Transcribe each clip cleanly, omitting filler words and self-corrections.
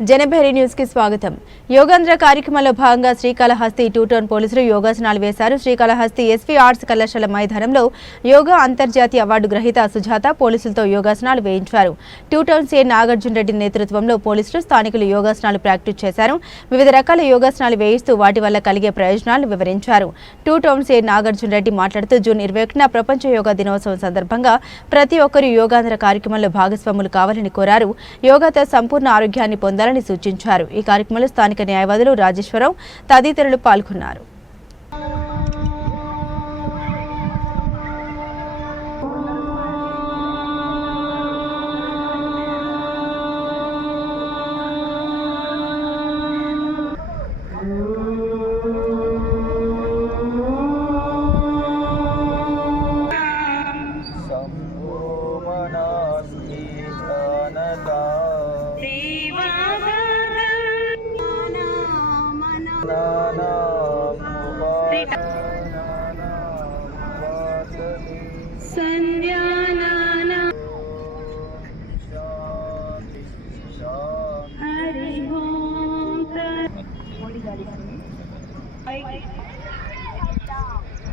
Janabheri news కి స్వాగతం. యోగాంధ్ర కార్యక్రమంలో భాగంగా శ్రీకాళహస్తి 2 టౌన్ పోలీసులు యోగాసనాలు వేశారు. శ్రీకాళహస్తి ఎస్వి ఆర్ట్స్ కళాశాల మైదానంలో యోగా అంతర్జాతీయ అవార్డు గ్రహీత సుజాత పోలీసులతో యోగాసనాలు వేయించారు. 2 టౌన్ సీఐ నాగార్జున రెడ్డి నేతృత్వంలో పోలీసులు స్థానికులు యోగాసనాలు ప్రాక్టీస్ చేశారు. వివిధ రకాల యోగాసనాలు వేయిస్తూ వాటి వల్ల కలిగే ప్రయోజనాలు వివరించారు. 2 టౌన్ సీఐ నాగార్జున రెడ్డి మాట్లాడుతూ జూన్ 21న ప్రపంచ యోగా దినోత్సవం సందర్భంగా ప్రతి ఒక్కరూ యోగాంధ్ర కార్యక్రమంలో భాగస్వాములు కావాలని కోరారు. యోగాతో సంపూర్ణ ఆరోగ్యాన్ని పొందాలని సూచించారు. ఈ కార్యక్రమంలో స్థానిక న్యాయవాదులు రాజేశ్వరరావు తదితరులు పాల్గొన్నారు.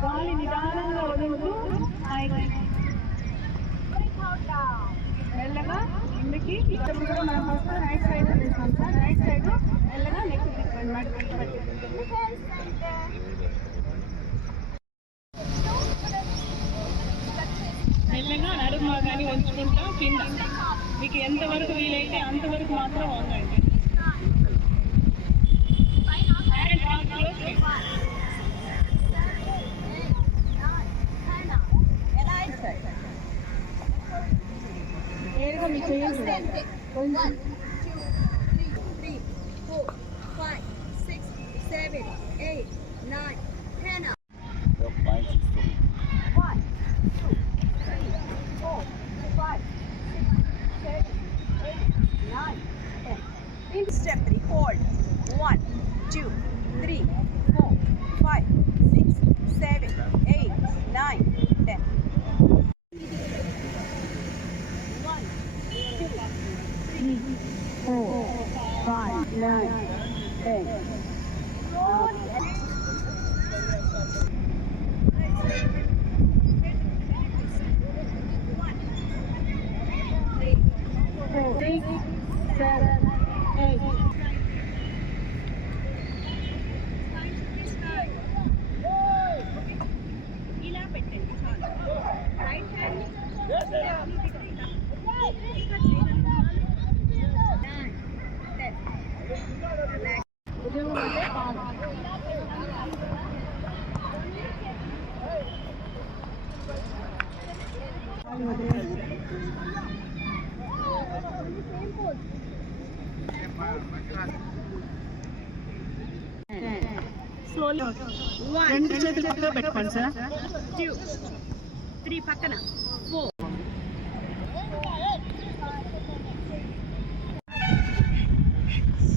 గాలి నిదానంగా వదులుతూ మెల్లగా కిందకి మనం ఫస్ట్ రైట్ సైడ్ వేస్తాం సార్. రైట్ సైడ్ మెల్లగా నెక్ మెల్లగా నడుము కానీ ఉంచుకుంటా కింద మీకు ఎంతవరకు వీలైతే అంతవరకు మాత్రం వంగండి. నేరుగా మీ చేయాలి చూడాలి. 1 2 3 4 5 6 7 8 9 10 Step 3, hold. 1 2 3 4 5 6 7 8 9 10 1 2 3 4 5 9 10 ఇలా పెట్టండి చాలు. రైట్ హ్యాండ్ రెండు చేతులు పక్కన పెట్టుకోండి సార్. 2 3 పక్కన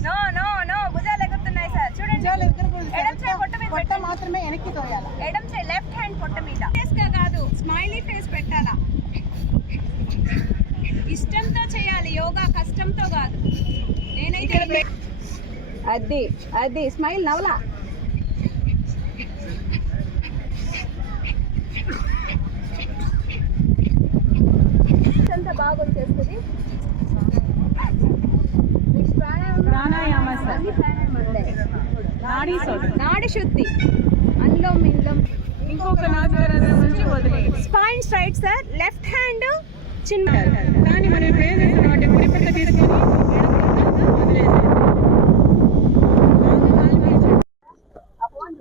4 నో భుజాలు ఎగురుతున్నాయి సార్. చూడండి ఎడమ చేయి పొట్ట మీద పొట్ట మాత్రమే వెనక్కి తోయాలి. ఎడమ చేయి లెఫ్ట్ హ్యాండ్ పొట్ట మీద. ఫేస్ గా కాదు, స్మైలీ ఫేస్ పెట్టాలా. ఇష్టంతో చేయాలి యోగా, కష్టంతో కాదు. నేనైతే అది స్మైల్ నవలా. బాగా వచ్చేస్తుంది. నాడి శుద్ధి, అన్నం ఇంలం. ఇంకొక spine straight sir. Left hand చిన్న కానీ మనం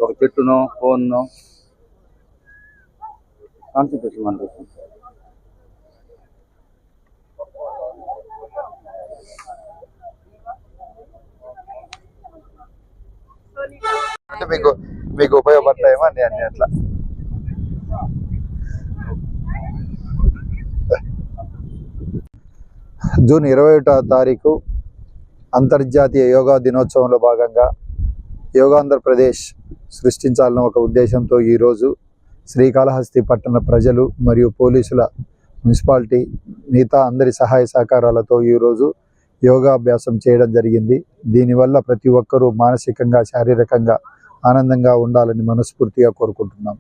ఒక చెట్టునో ఫోన్నో కాన్సన్ట్రేషన్ మనకు అంటే మీకు ఉపయోగపడతాయేమో అన్ని అట్లా. జూన్ 21వ తారీఖు అంతర్జాతీయ యోగా దినోత్సవంలో భాగంగా యోగాంధ్రప్రదేశ్ సృష్టించాలన్న ఒక ఉద్దేశంతో ఈరోజు శ్రీకాళహస్తి పట్టణ ప్రజలు మరియు పోలీసుల మున్సిపాలిటీ మిగతా అందరి సహాయ సహకారాలతో ఈరోజు యోగాభ్యాసం చేయడం జరిగింది. దీనివల్ల ప్రతి ఒక్కరూ మానసికంగా శారీరకంగా ఆనందంగా ఉండాలని మనస్ఫూర్తిగా కోరుకుంటున్నాం.